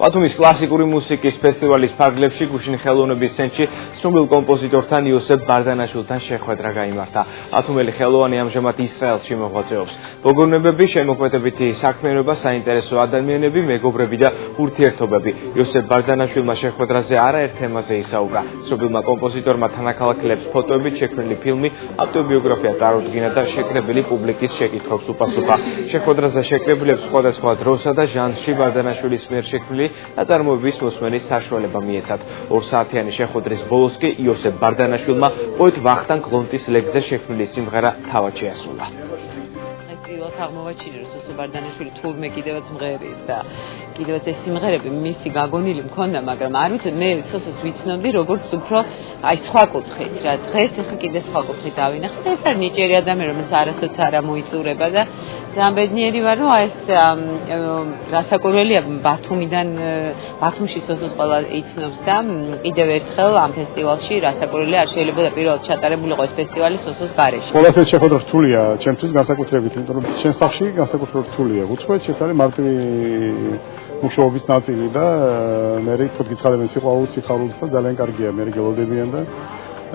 ბათუმის კლასიკური მუსიკის ფესტივალის ფარგლებში გუშინ ხელოვნების ცენტრში ცნობილ კომპოზიტორთან იოსებ ბარდანაშვილთან შეხვედრა გაიმართა. ბათუმელი ხელოვანი ამჟამად ისრაელში მოღვაწეობს. მოგონებები, შემოქმედებითი საქმიანობა, საინტერესო ადამიანები, მეგობრები და ურთიერთობები. იოსებ ბარდანაშვილმა შეხვედრაზე არაერთ თემაზე ისაუბრა. ცნობილმა კომპოზიტორმა თანაქალაქელებს ფოტოებით შექმნილი ფილმი, ავტობიოგრაფია წარუდგინა და შეკრებილი პუბლიკის შეკითხვებს უპასუხა. შეხვედრაზე შეკრებილებს სხვადასხვა დროსა და ჟანრში ბარდანაშვილის მიერ შექმნილი ნაწარმოების მოსმენის საშუალება მიეცათ. 2 საათიანი შეხვედრის ბოლოს კი იოსებ ბარდანაშვილმა პოეტ ვახტანგ გლონტის ლექსზე შექმნილი სიმღერა თავად შეასრულა. აღმოვაჩინე, რომ სოსო ბარდანაშვილი თურმე კიდევაც მღერის და კიდევაც ეს სიმღერები მისი გაგონილი მქონდა, მაგრამ არ ვიცი, მე სოსოს ვიცნობდი როგორც უფრო აი სხვა კუთხით რა. დღეს ახლა კიდე სხვა კუთხით დავინახე და ეს არის ნიჭიერი ადამიანი, რომელიც არასოც არ მოიწურება და ძალიან ბედნიერი ვარ, რომ ეს რასაკვირველია ბათუმში სოსოს ყველა იცნობს და კიდევ ერთხელ ამ ფესტივალში რასაკვირველია არ შეიძლება პირველად ჩატარებულიყო ეს ფესტივალი სოსოს გარეშე. ყველას ეს შეხვედრა რთულია, ჩემთვის განსაკუთრებით, იმიტომ რომ შენ სახში განსაკუთრებით რთულია. უცხოეთ ეს არის მარტივი მუშაობის ნაწილი და მე თვითონ გიცხადებენ სიყვარულს, სიხარულს და ძალიან კარგია, მე გელოდებიან და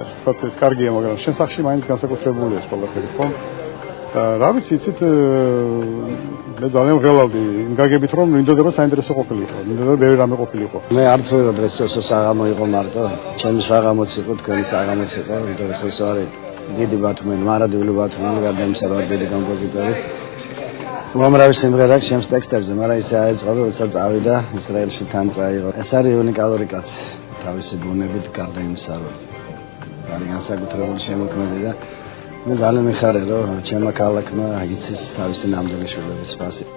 ეს თქვათ ეს კარგია, მაგრამ შენ სახში მაინც განსაკუთრებულია ეს ყველაფერი, ხო? რა ვიცი, იცით, მე ძალიან ვღელავდი იმ გაგებით, რომ მინდოდა საინტერესო ყოფილიყო, მინდოდა ბევრი რამე ყოფილიყო. მე არ ვცხოვრობ დღეს სოსოს აღამო იყო მარტო, ჩემი აღამოც იყო, თქვენი აღამოც იყო, იმიტომ რომ სოსო არის დიდი ბათუმელი, მარადიული ბათუმელი, გადამსარვად დიდი კომპოზიტორი. უამრავი სიმღერა აქვს ჩემს ტექსტებზე, მაგრამ ისე აეწყო, როდესაც წავიდა ისრაელში თან წაიღო. ეს არის უნიკალური კაცი, თავისი ბუნებით გარდა იმისა, რომ არის განსაკუთრებული შემოქმედი და მე ძალიან მიხარია, რომ ჩემმა ქალაქმა იცის თავისი ნამდვილი შვილების ფასი.